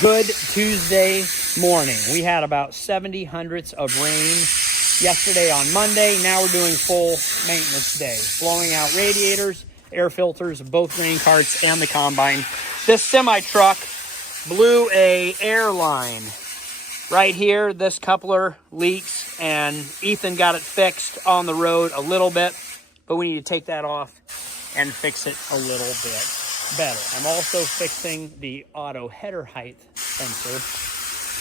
Good Tuesday morning. We had about 70 hundredths of rain yesterday on Monday. Now we're doing full maintenance day. Blowing out radiators, air filters of both grain carts and the combine. This semi-truck blew a air line right here. This coupler leaks and Ethan got it fixed on the road a little bit, but we need to take that off and fix it a little bit better. I'm also fixing the auto header height sensor.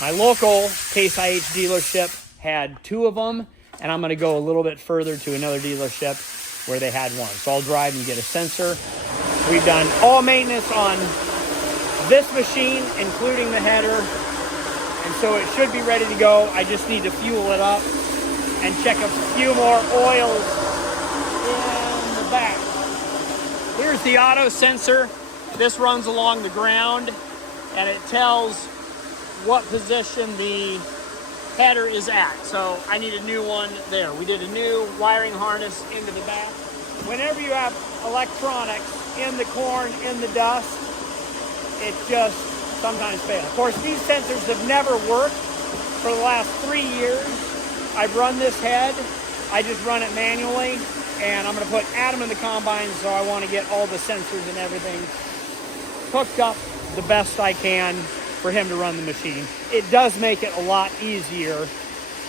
My local Case IH dealership had 2 of them, and I'm going to go a little bit further to another dealership where they had 1. So I'll drive and get a sensor. We've done all maintenance on this machine, including the header, and so it should be ready to go. I just need to fuel it up and check a few more oils in the back. Here's the auto sensor. This runs along the ground and it tells what position the header is at. So I need a new one there. We did a new wiring harness into the back. Whenever you have electronics in the corn, in the dust, it just sometimes fails. Of course, these sensors have never worked for the last 3 years. I've run this head. I just run it manually. And I'm going to put Adam in the combine, so I want to get all the sensors and everything hooked up the best I can for him to run the machine. It does make it a lot easier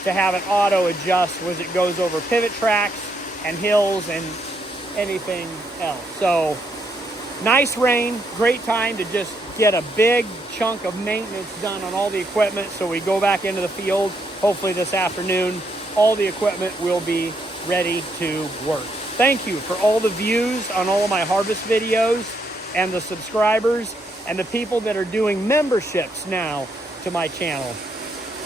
to have it auto adjust as it goes over pivot tracks and hills and anything else. So nice rain, great time to just get a big chunk of maintenance done on all the equipment. So we go back into the field, hopefully this afternoon, all the equipment will be ready to work. Thank you for all the views on all of my harvest videos and the subscribers and the people that are doing memberships now to my channel.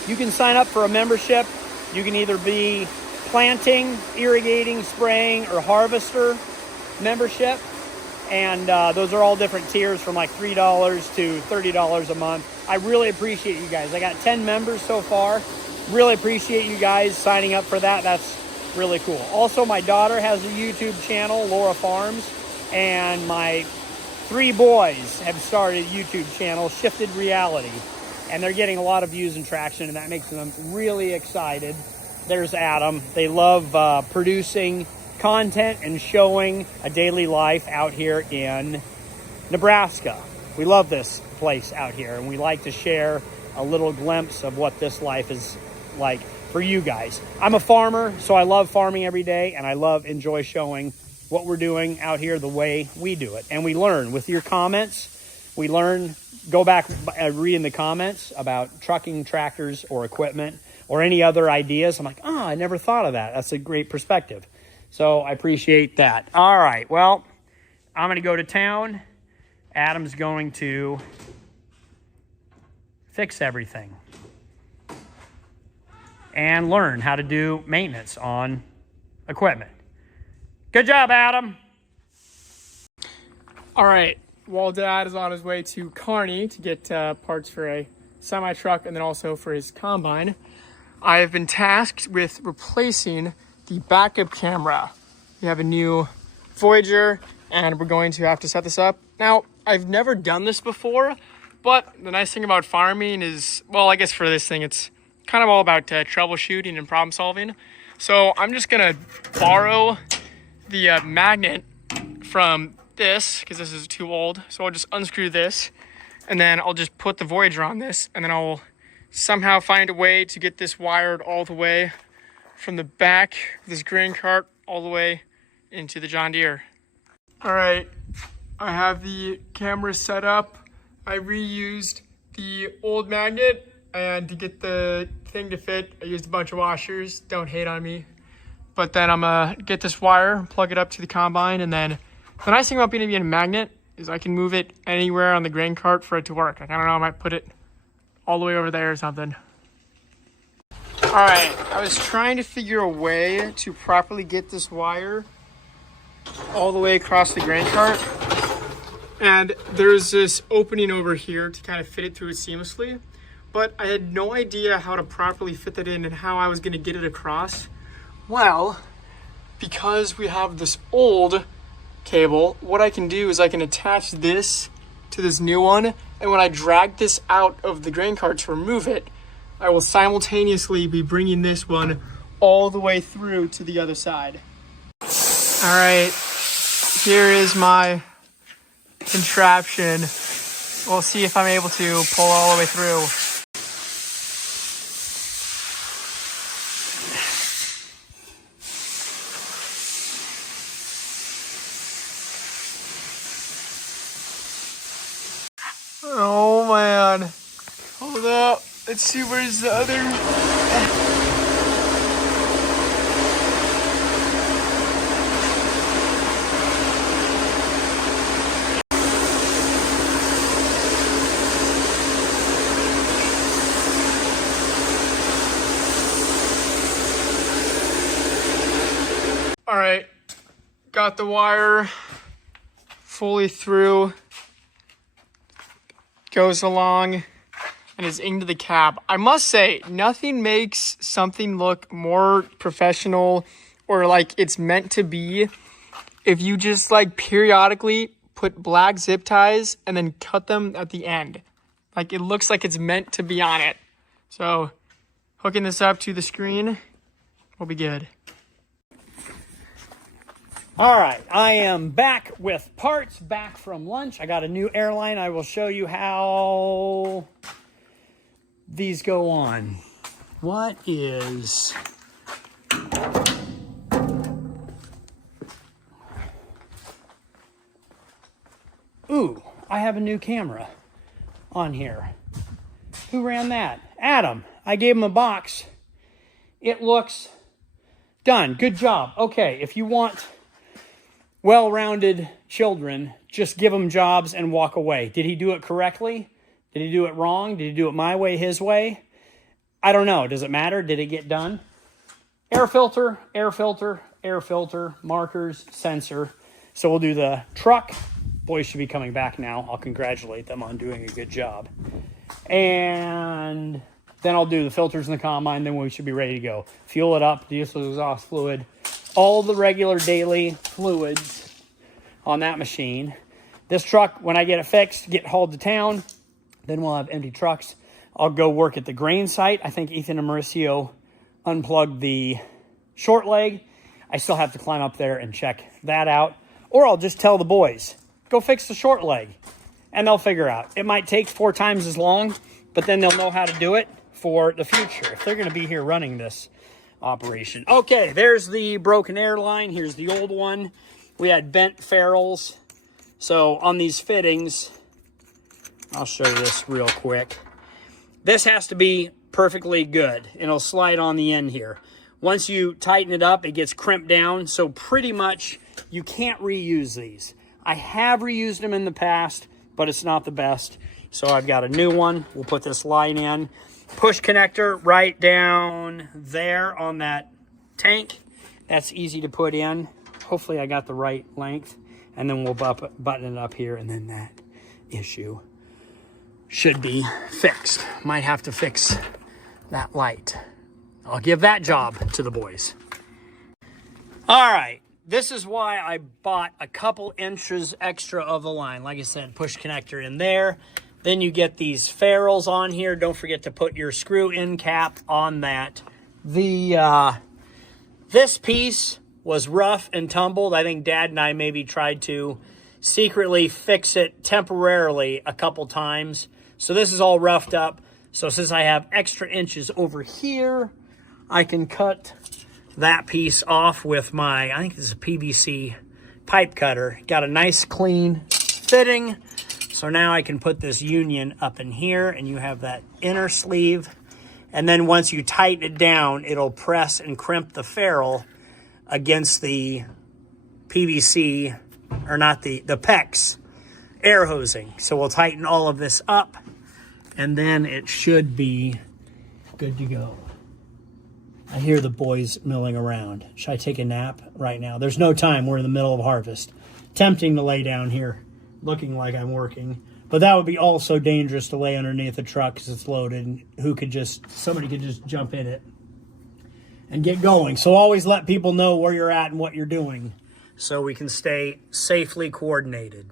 You can sign up for a membership. You can either be planting, irrigating, spraying, or harvester membership. And those are all different tiers from like $3 to $30 a month. I really appreciate you guys. I got 10 members so far. Really appreciate you guys signing up for that. That's really cool. Also, my daughter has a YouTube channel, LEAAD Farms, and my 3 boys have started a YouTube channel, Shifted Reality, and they're getting a lot of views and traction, and that makes them really excited. There's Adam. They love producing content and showing a daily life out here in Nebraska. We love this place out here, and we like to share a little glimpse of what this life is like for you guys. I'm a farmer, so I love farming every day, and I enjoy showing what we're doing out here the way we do it. And we learn with your comments. We learn, go back, read in the comments about trucking, tractors, or equipment, or any other ideas. I'm like, oh, I never thought of that. That's a great perspective. So I appreciate that. All right, well, I'm going to go to town. Adam's going to fix everything and learn how to do maintenance on equipment. Good job, Adam. All right, while Dad is on his way to Kearney to get parts for a semi-truck and then also for his combine, I have been tasked with replacing the backup camera. We have a new Voyager, and we're going to have to set this up. Now, I've never done this before, but the nice thing about farming is, well, I guess for this thing, it's kind of all about troubleshooting and problem solving. So I'm just gonna borrow the magnet from this because this is too old. So I'll just unscrew this and then I'll just put the Voyager on this, and then I'll somehow find a way to get this wired all the way from the back of this grain cart all the way into the John Deere. All right, I have the camera set up. I reused the old magnet, and to get the thing to fit, I used a bunch of washers. Don't hate on me. But then I'm gonna get this wire, plug it up to the combine, and then the nice thing about being a magnet is I can move it anywhere on the grain cart for it to work. Like, I don't know, I might put it all the way over there or something. All right, I was trying to figure a way to properly get this wire all the way across the grain cart. And there's this opening over here to kind of fit it through it seamlessly. But I had no idea how to properly fit that in and how I was gonna get it across. Well, because we have this old cable, what I can do is I can attach this to this new one. And when I drag this out of the grain cart to remove it, I will simultaneously be bringing this one all the way through to the other side. All right, here is my contraption. We'll see if I'm able to pull all the way through. Oh man, hold up. Let's see where's the other. All right, got the wire fully through. Goes along and is into the cab. I must say, nothing makes something look more professional or like it's meant to be if you just like periodically put black zip ties and then cut them at the end. Like it looks like it's meant to be on it. So hooking this up to the screen will be good. All right, I am back with parts, back from lunch. I got a new airline. I will show you how these go on. What is... Ooh, I have a new camera on here. Who ran that? Adam. I gave him a box. It looks done. Good job. Okay, if you want well-rounded children, just give them jobs and walk away. Did he do it correctly? Did he do it wrong? Did he do it my way, his way? I don't know. Does it matter? Did it get done? Air filter, air filter, air filter, markers, sensor. So we'll do the truck. Boys should be coming back now. I'll congratulate them on doing a good job. And then I'll do the filters in the combine. Then we should be ready to go. Fuel it up, diesel exhaust fluid, all the regular daily fluids on that machine. This truck, when I get it fixed, get hauled to town, then we'll have empty trucks. I'll go work at the grain site. I think Ethan and Mauricio unplugged the short leg. I still have to climb up there and check that out. Or I'll just tell the boys, go fix the short leg, and they'll figure out. It might take 4 times as long, but then they'll know how to do it for the future if they're going to be here running this operation. Okay, there's the broken airline. Here's the old one. We had bent ferrules. So on these fittings, I'll show you this real quick. This has to be perfectly good. It'll slide on the end here. Once you tighten it up, it gets crimped down. So pretty much you can't reuse these. I have reused them in the past, but it's not the best. So I've got a new one. We'll put this line in. Push connector right down there on that tank. That's easy to put in. Hopefully I got the right length. And then we'll button it up here, and then that issue should be fixed. Might have to fix that light. I'll give that job to the boys. All right. This is why I bought a couple inches extra of the line. Like I said, push connector in there. Then you get these ferrules on here. Don't forget to put your screw in cap on that. This piece was rough and tumbled. I think Dad and I maybe tried to secretly fix it temporarily a couple times. So this is all roughed up. So since I have extra inches over here, I can cut that piece off with my, I think this is a PVC pipe cutter. Got a nice clean fitting. So now I can put this union up in here, and you have that inner sleeve. And then once you tighten it down, it'll press and crimp the ferrule against the PVC, or not the PEX air hosing. So we'll tighten all of this up, and then it should be good to go. I hear the boys milling around. Should I take a nap right now? There's no time. We're in the middle of harvest. Tempting to lay down here, looking like I'm working. But that would be also dangerous to lay underneath the truck because it's loaded. And somebody could just jump in it and get going. So always let people know where you're at and what you're doing so we can stay safely coordinated.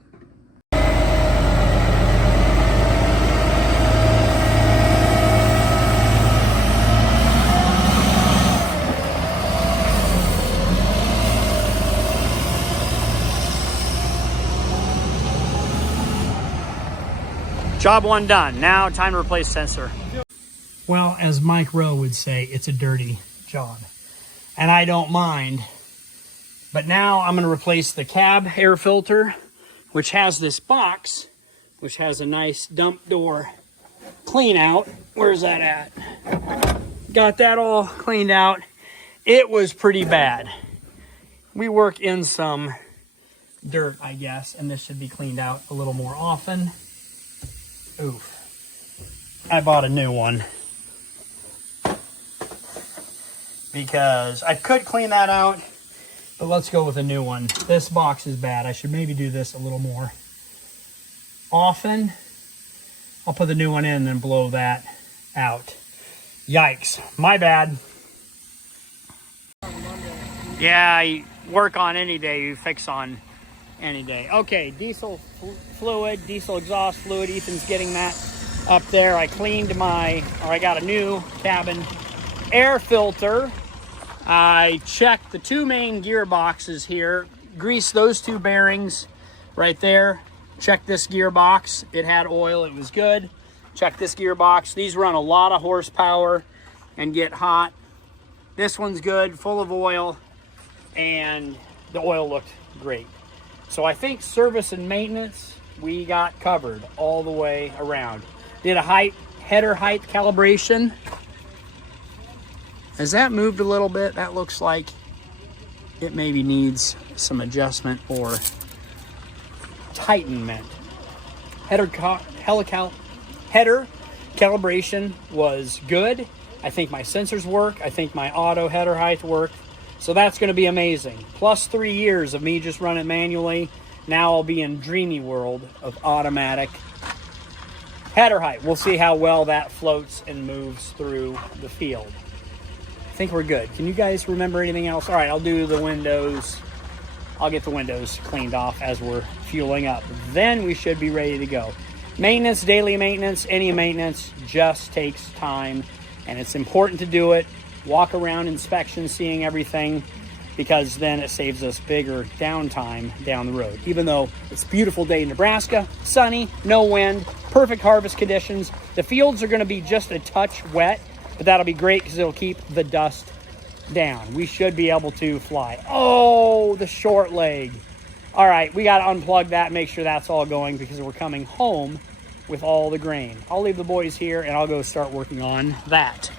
Job 1 done. Now time to replace sensor. Well, as Mike Rowe would say, it's a dirty job. And I don't mind. But now I'm going to replace the cab air filter, which has this box, which has a nice dump door clean out. Where's that at? Got that all cleaned out. It was pretty bad. We work in some dirt, I guess, and this should be cleaned out a little more often. Oof. I bought a new one because I could clean that out, but let's go with a new one. This box is bad. I should maybe do this a little more often. I'll put the new one in and then blow that out. Yikes. My bad. Yeah, you work on any day, you fix on any day. Okay, diesel fluid, diesel exhaust fluid. Ethan's getting that up there. I cleaned I got a new cabin air filter. I checked the 2 main gearboxes here, greased those 2 bearings right there. Checked this gearbox. It had oil, it was good. Check this gearbox. These run a lot of horsepower and get hot. This one's good, full of oil, and the oil looked great. So I think service and maintenance, we got covered all the way around. Did a header height calibration. Has that moved a little bit? That looks like it maybe needs some adjustment or tightenment. Header calibration was good. I think my sensors work. I think my auto header height worked. So that's going to be amazing. Plus 3 years of me just running manually. Now I'll be in dreamy world of automatic header height. We'll see how well that floats and moves through the field. I think we're good. Can you guys remember anything else? All right, I'll do the windows. I'll get the windows cleaned off as we're fueling up. Then we should be ready to go. Maintenance, daily maintenance, any maintenance just takes time, and it's important to do it. Walk around inspection, seeing everything, because then it saves us bigger downtime down the road. Even though it's a beautiful day in Nebraska, sunny, no wind, perfect harvest conditions. The fields are going to be just a touch wet, but that'll be great because it'll keep the dust down. We should be able to fly. Oh, the short leg. All right, we got to unplug that, make sure that's all going because we're coming home with all the grain. I'll leave the boys here and I'll go start working on that.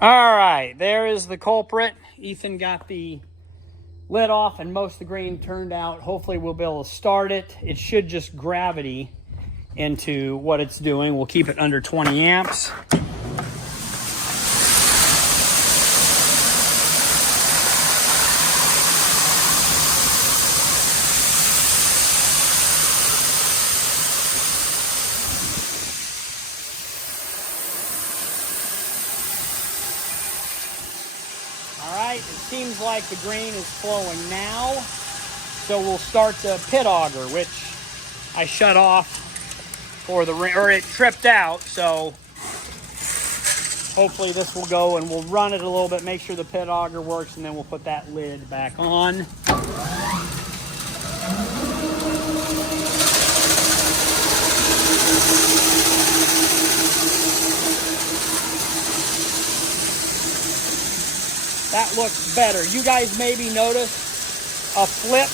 All right, there is the culprit. Ethan got the lid off and most of the grain turned out. Hopefully we'll be able to start it. It should just gravity into what it's doing. We'll keep it under 20 amps. It seems like the grain is flowing now, so we'll start the pit auger, which I shut off for the rain, or it tripped out, so hopefully this will go and we'll run it a little bit, make sure the pit auger works, and then we'll put that lid back on. That looks better. You guys maybe notice a flip.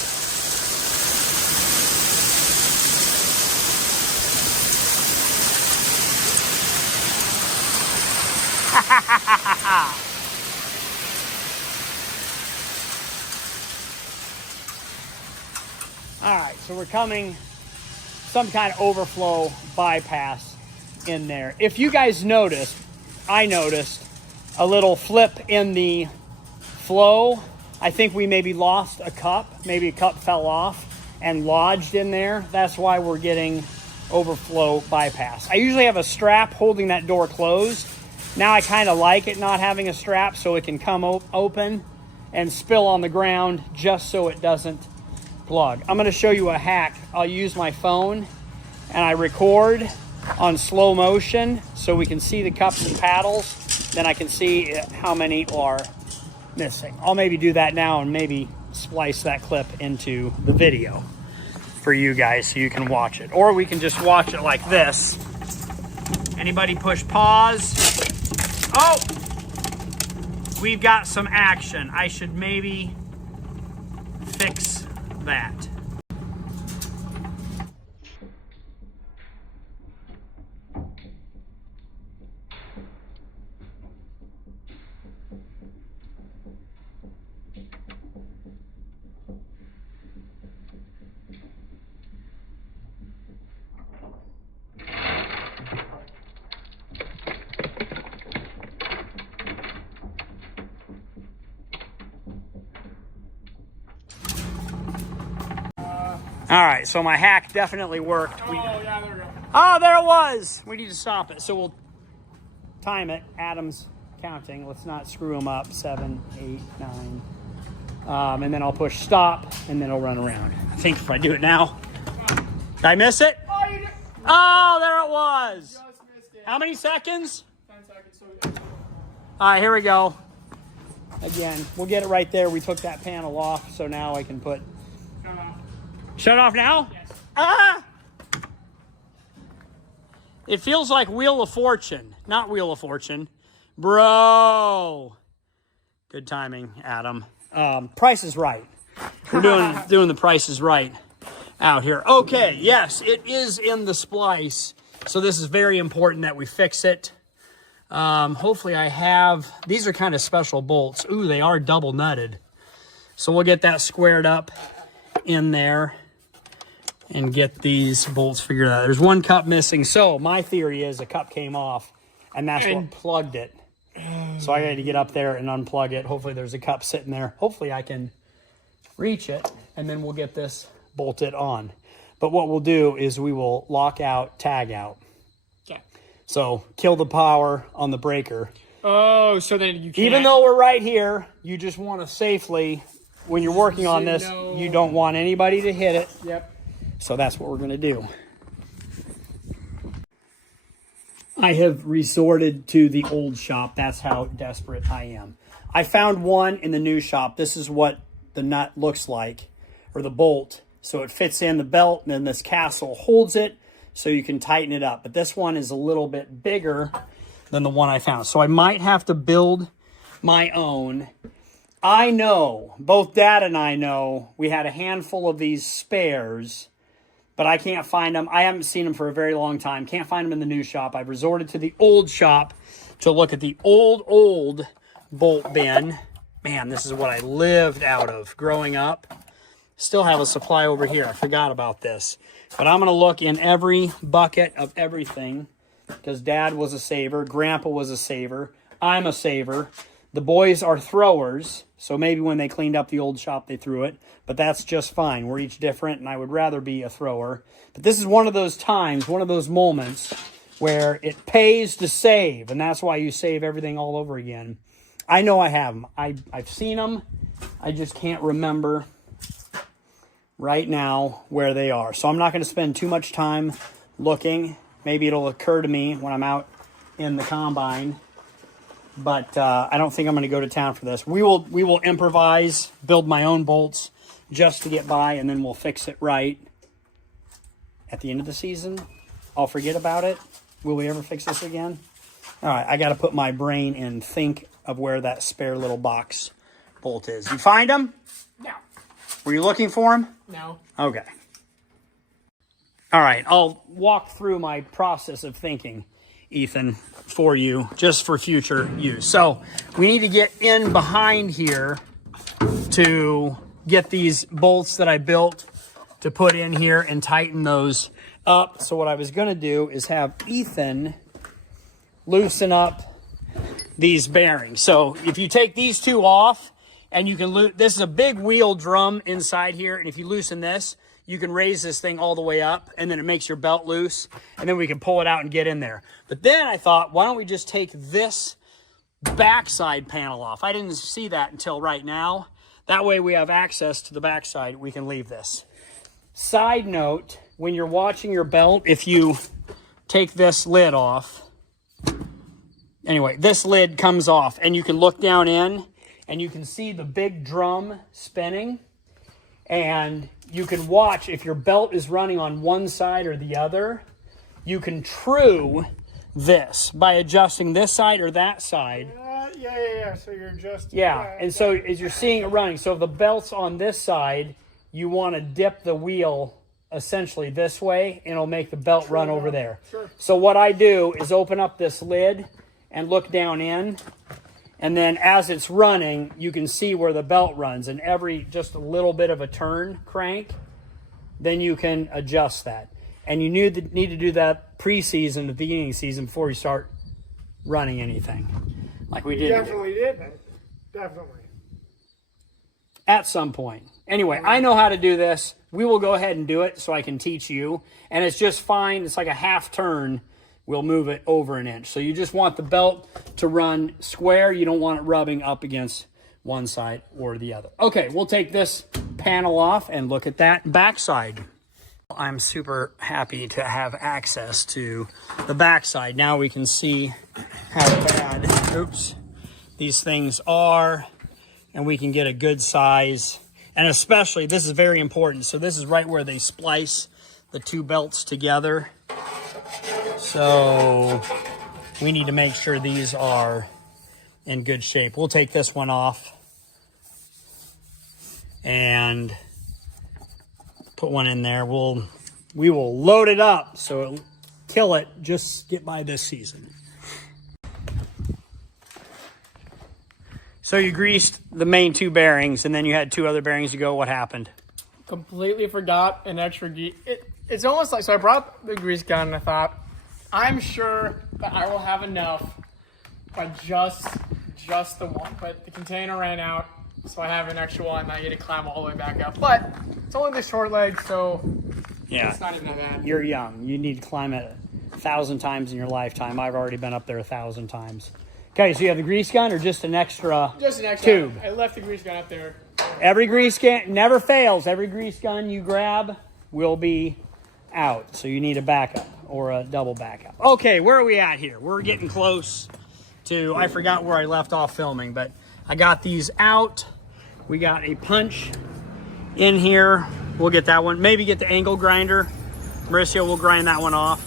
All right, so we're coming some kind of overflow bypass in there. If you guys noticed, I noticed a little flip in the flow. I think we maybe lost a cup. Maybe a cup fell off and lodged in there. That's why we're getting overflow bypass. I usually have a strap holding that door closed. Now I kind of like it not having a strap so it can come open and spill on the ground just so it doesn't plug. I'm going to show you a hack. I'll use my phone and I record on slow motion so we can see the cups and paddles. Then I can see how many are missing. I'll maybe do that now and maybe splice that clip into the video. for you guys so you can watch it. Or we can just watch it like this. Anybody push pause? Oh! We've got some action. I should maybe fix that. All right, so my hack definitely worked. Yeah, there we go. Oh, there it was. We need to stop it. So we'll time it. Adam's counting. Let's not screw him up. 7, 8, 9. And then I'll push stop, and then it'll run around. I think if I do it now. Did I miss it? Oh, you did. Oh, there it was. Just missed it. How many seconds? 10 seconds. All right, here we go. Again, we'll get it right there. We took that panel off, so now I can put... Shut off now? Yes. Ah! It feels like Wheel of Fortune. Not Wheel of Fortune. Bro. Good timing, Adam. Price is Right. We're doing the Price is Right out here. Okay, yes, it is in the splice. So this is very important that we fix it. Hopefully I have... These are kind of special bolts. Ooh, they are double nutted. So we'll get that squared up in there and get these bolts figured out. There's one cup missing. So my theory is a cup came off and that's what plugged it. So I got to get up there and unplug it. Hopefully there's a cup sitting there. Hopefully I can reach it and then we'll get this bolted on. But what we'll do is we will lock out, tag out. Okay. So kill the power on the breaker. Oh, so then you can't. Even though we're right here, you just want to safely, when you're working on this, you don't want anybody to hit it. Yep. So that's what we're going to do. I have resorted to the old shop. That's how desperate I am. I found one in the new shop. This is what the nut looks like, or the bolt. So it fits in the belt, and then this castle holds it so you can tighten it up. But this one is a little bit bigger than the one I found. So I might have to build my own. I know, both Dad and I know, we had a handful of these spares, but I can't find them. I haven't seen them for a very long time. Can't find them in the new shop. I've resorted to the old shop to look at the old bolt bin. Man, this is what I lived out of growing up. Still have a supply over here. I forgot about this. But I'm going to look in every bucket of everything because Dad was a saver. Grandpa was a saver. I'm a saver. The boys are throwers. So maybe when they cleaned up the old shop, they threw it. But that's just fine. We're each different, and I would rather be a thrower. But this is one of those times, one of those moments where it pays to save. And that's why you save everything all over again. I know I have them. I've seen them. I just can't remember right now where they are. So I'm not going to spend too much time looking. Maybe it'll occur to me when I'm out in the combine. But I don't think I'm going to go to town for this. We will improvise, build my own bolts just to get by, and then we'll fix it right at the end of the season. I'll forget about it. Will we ever fix this again? All right, I got to put my brain in, think of where that spare little box bolt is. You find them? No. Were you looking for them? No. Okay. All right, I'll walk through my process of thinking, Ethan, for you, just for future use. So we need to get in behind here to get these bolts that I built to put in here and tighten those up. So what I was going to do is have Ethan loosen up these bearings. So if you take these two off and you can this is a big wheel drum inside here, and if you loosen this, you can raise this thing all the way up, and then it makes your belt loose, and then we can pull it out and get in there. But then I thought, why don't we just take this backside panel off? I didn't see that until right now. That way we have access to the backside. We can leave this. Side note, when you're watching your belt, if you take this lid off, anyway, this lid comes off, and you can look down in, and you can see the big drum spinning. And you can watch if your belt is running on one side or the other. You can true this by adjusting this side or that side. Yeah. So you're just... And so as you're seeing it running, so if the belt's on this side, you want to dip the wheel essentially this way, and it'll make the belt run over there. Sure. So what I do is open up this lid and look down in, and then as it's running, you can see where the belt runs, and every just a little bit of a turn crank, then you can adjust that. And you need to do that pre-season, the beginning season, before you start running anything. Like we did. Definitely did. Definitely. At some point. Anyway, I know how to do this. We will go ahead and do it so I can teach you. And it's just fine. It's like a half turn. We'll move it over an inch. So you just want the belt to run square. You don't want it rubbing up against one side or the other. Okay, we'll take this panel off and look at that backside. I'm super happy to have access to the backside. Now we can see how bad, these things are, and we can get a good size. And especially, this is very important. So this is right where they splice the two belts together. So we need to make sure these are in good shape. We'll take this one off and put one in there. We will load it up so it'll kill it. Just get by this season. So you greased the main two bearings, and then you had two other bearings to go. What happened? Completely forgot an extra grease. It's almost like, so I brought the grease gun and I thought, I'm sure that I will have enough by just the one. But the container ran out, so I have an extra one and I get to climb all the way back up. But it's only the short leg, so yeah, it's not even that bad. You're young. You need to climb it 1,000 times in your lifetime. I've already been up there 1,000 times. Okay, so you have the grease gun or just an extra tube? I left the grease gun up there. Every grease gun never fails. Every grease gun you grab will be out. So you need a backup or a double backup. Okay, where are we at here? We're getting close to, I forgot where I left off filming, but I got these out. We got a punch in here. We'll get that one. Maybe get the angle grinder. Mauricio will grind that one off.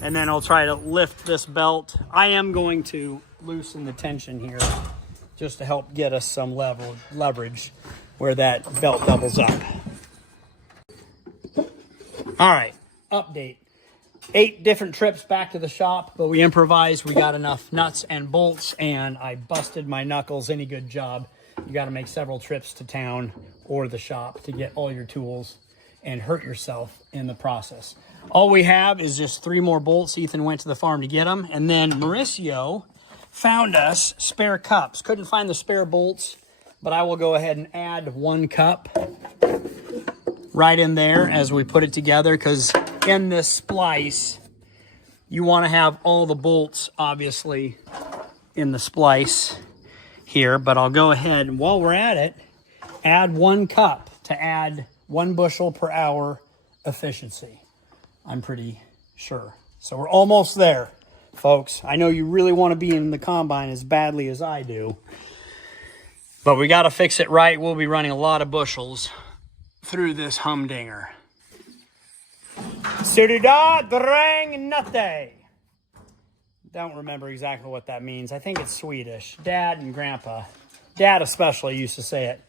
And then I'll try to lift this belt. I am going to loosen the tension here just to help get us some leverage where that belt doubles up. All right, update. 8 different trips back to the shop, but we improvised. We got enough nuts and bolts, and I busted my knuckles. Any good job, you got to make several trips to town or the shop to get all your tools and hurt yourself in the process. All we have is just 3 more bolts. Ethan went to the farm to get them, and then Mauricio found us spare cups. Couldn't find the spare bolts, but I will go ahead and add 1 cup right in there as we put it together, because in this splice, you want to have all the bolts, obviously, in the splice here. But I'll go ahead, and while we're at it, add 1 cup to add 1 bushel per hour efficiency. I'm pretty sure. So we're almost there, folks. I know you really want to be in the combine as badly as I do, but we got to fix it right. We'll be running a lot of bushels through this humdinger. Surida drang nate. Don't remember exactly what that means. I think it's Swedish. Dad and Grandpa, Dad especially, used to say it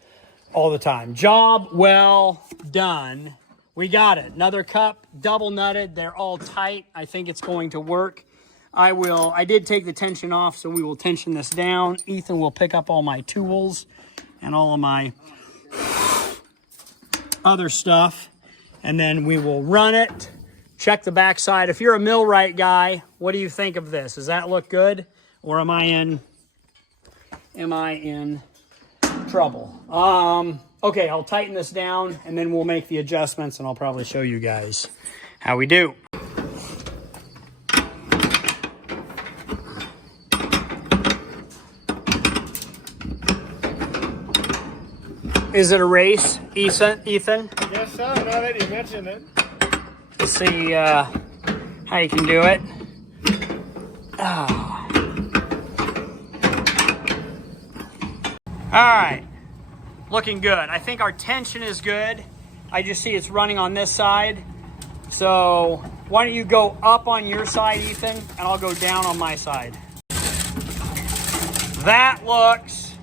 all the time. Job well done. We got it. Another cup, double nutted. They're all tight. I think it's going to work. I did take the tension off, so we will tension this down. Ethan will pick up all my tools and all of my other stuff, and then we will run it, check the backside. If you're a millwright guy, what do you think of this? Does that look good, or am I in trouble? Okay, I'll tighten this down, and then we'll make the adjustments, and I'll probably show you guys how we do. Is it a race, Ethan? Yes, sir. Now that you mentioned it. Let's see how you can do it. Oh. All right, looking good. I think our tension is good. I just see it's running on this side. So why don't you go up on your side, Ethan, and I'll go down on my side. That looks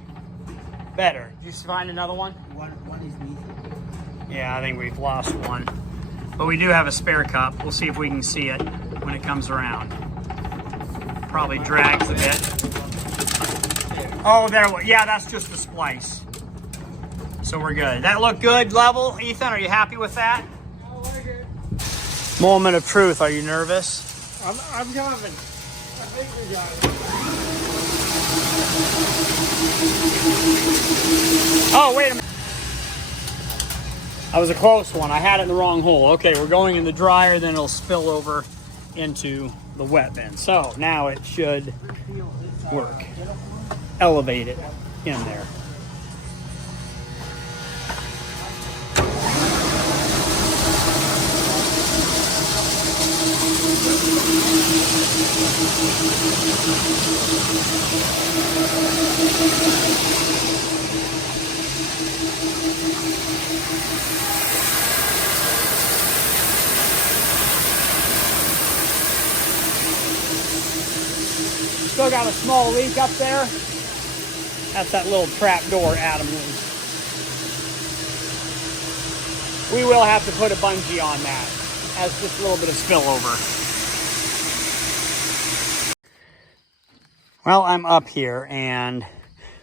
better. Did you find another one? One is missing. Yeah, I think we've lost one. But we do have a spare cup. We'll see if we can see it when it comes around. Probably drags a bit. Oh, there. Yeah, that's just the splice. So we're good. That looked good, level. Ethan, are you happy with that? I like it. Moment of truth. Are you nervous? I'm confident. I think we got it. Oh, wait a minute. That was a close one. I had it in the wrong hole. Okay, we're going in the dryer, then it'll spill over into the wet bin. So now it should work. Elevate it in there. Still got a small leak up there. That's that little trap door Adam used. We will have to put a bungee on that as just a little bit of spillover. Well, I'm up here and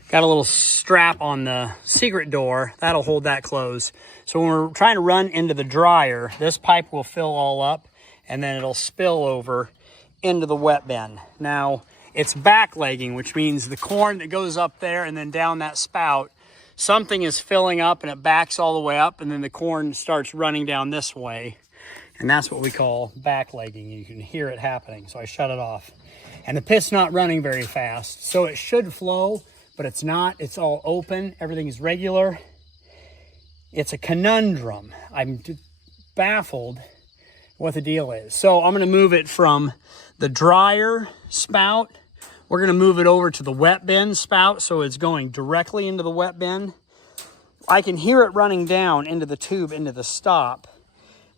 got a little strap on the secret door. That'll hold that closed. So when we're trying to run into the dryer, this pipe will fill all up and then it'll spill over into the wet bin. Now, it's backlegging, which means the corn that goes up there and then down that spout, something is filling up and it backs all the way up and then the corn starts running down this way. And that's what we call backlegging. You can hear it happening. So I shut it off. And the pit's not running very fast. So it should flow, but it's not. It's all open. Everything is regular. It's a conundrum. I'm baffled what the deal is. So I'm going to move it from the dryer spout. We're going to move it over to the wet bin spout, so it's going directly into the wet bin. I can hear it running down into the tube, into the stop.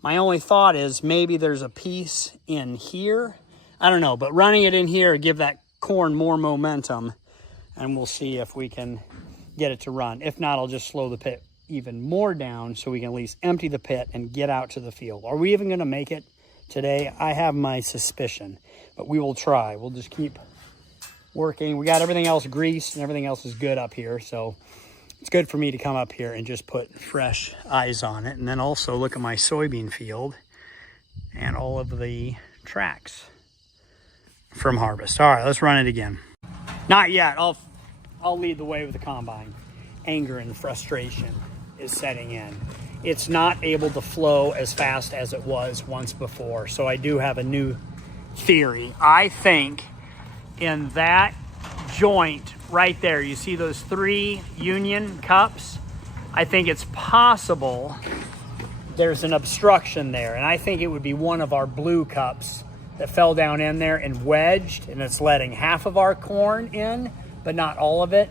My only thought is maybe there's a piece in here. I don't know, but running it in here will give that corn more momentum, and we'll see if we can get it to run. If not, I'll just slow the pit even more down so we can at least empty the pit and get out to the field. Are we even going to make it today? I have my suspicion, but we will try. We'll just keep working. We got everything else greased and everything else is good up here, so it's good for me to come up here and just put fresh eyes on it, and then also look at my soybean field and all of the tracks from harvest. All right, let's run it again. Not yet. I'll lead the way with the combine. Anger and frustration is setting in. It's not able to flow as fast as it was once before, so I do have a new theory. I think in that joint right there, you see those 3 union cups? I think it's possible there's an obstruction there, and I think it would be one of our blue cups that fell down in there and wedged, and it's letting half of our corn in, but not all of it.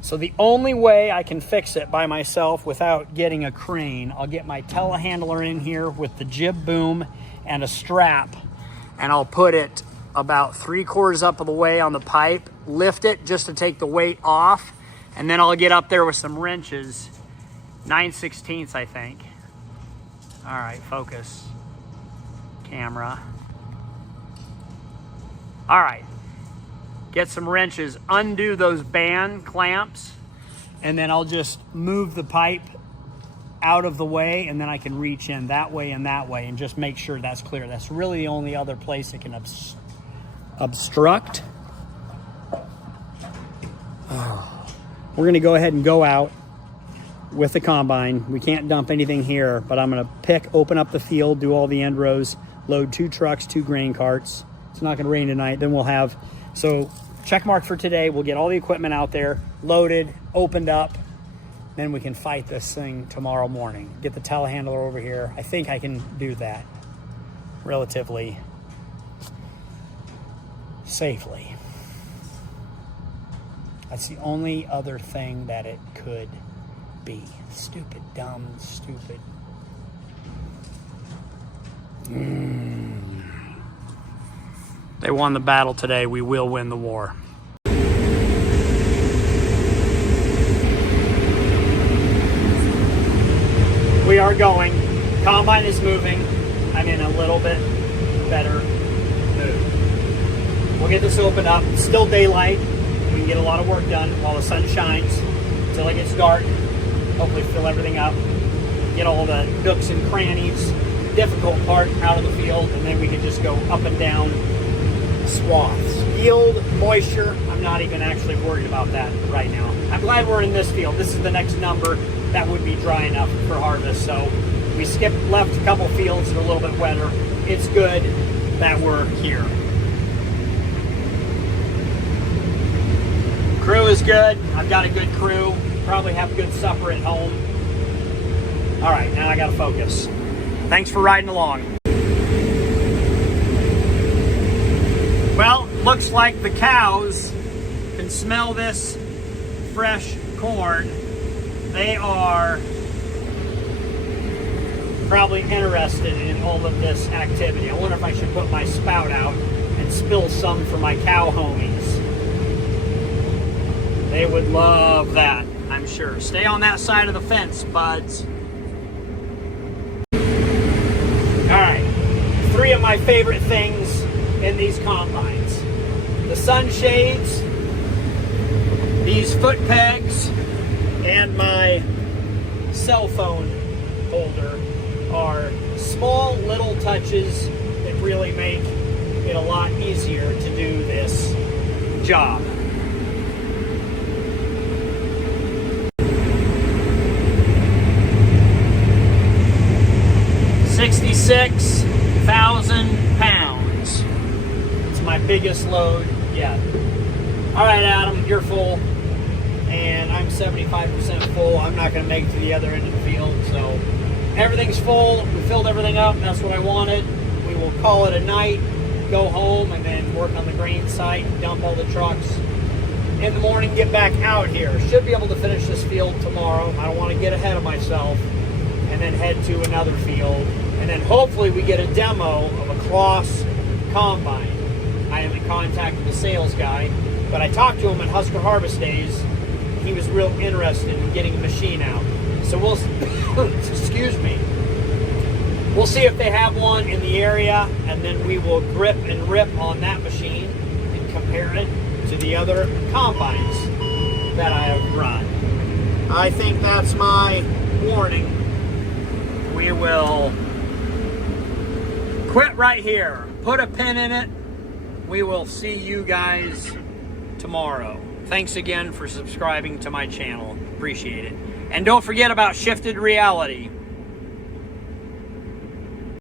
So the only way I can fix it by myself without getting a crane, I'll get my telehandler in here with the jib boom and a strap, and I'll put it about 3/4 up of the way on the pipe, lift it just to take the weight off, and then I'll get up there with some wrenches, 9/16 I think. All right, focus, camera. All right, get some wrenches, undo those band clamps, and then I'll just move the pipe out of the way, and then I can reach in that way and just make sure that's clear. That's really the only other place it can obstruct. We're gonna go ahead and go out with the combine. We can't dump anything here, but I'm gonna open up the field, do all the end rows, load 2 trucks, 2 grain carts. It's not gonna rain tonight. Then we'll have, so check mark for today. We'll get all the equipment out there, loaded, opened up. Then we can fight this thing tomorrow morning. Get the telehandler over here. I think I can do that relatively safely. That's the only other thing that it could be. Stupid, dumb, stupid They won the battle today. We will win the war. We are going. Combine is moving. I'm in a little bit better mood. We'll get this opened up. It's still daylight. We can get a lot of work done while the sun shines until it gets dark. Hopefully fill everything up. Get all the nooks and crannies, difficult part out of the field, and then we can just go up and down swaths. Yield, moisture, I'm not even actually worried about that right now. I'm glad we're in this field. This is the next number that would be dry enough for harvest. So we left a couple fields that are a little bit wetter. It's good that we're here. Crew is good. I've got a good crew. Probably have a good supper at home. All right, now I gotta focus. Thanks for riding along. Well, looks like the cows can smell this fresh corn. They are probably interested in all of this activity. I wonder if I should put my spout out and spill some for my cow homies. They would love that, I'm sure. Stay on that side of the fence, buds. All right, 3 of my favorite things in these combines. The sunshades, these foot pegs, and my cell phone holder are small little touches that really make it a lot easier to do this job. £66,000. It's my biggest load yet. All right, Adam, you're full, and I'm 75% full. I'm not going to make it to the other end of the field, so everything's full. We filled everything up. That's what I wanted. We will call it a night, go home, and then work on the grain site, dump all the trucks. In the morning, get back out here. Should be able to finish this field tomorrow. I don't want to get ahead of myself, and then head to another field. And then hopefully we get a demo of a Kloss combine. I am in contact with the sales guy, but I talked to him at Husker Harvest Days. He was real interested in getting a machine out. So we'll, excuse me. We'll see if they have one in the area, and then we will grip and rip on that machine and compare it to the other combines that I have run. I think that's my warning. We will quit right here. Put a pin in it. We will see you guys tomorrow. Thanks again for subscribing to my channel. Appreciate it. And don't forget about shifted reality.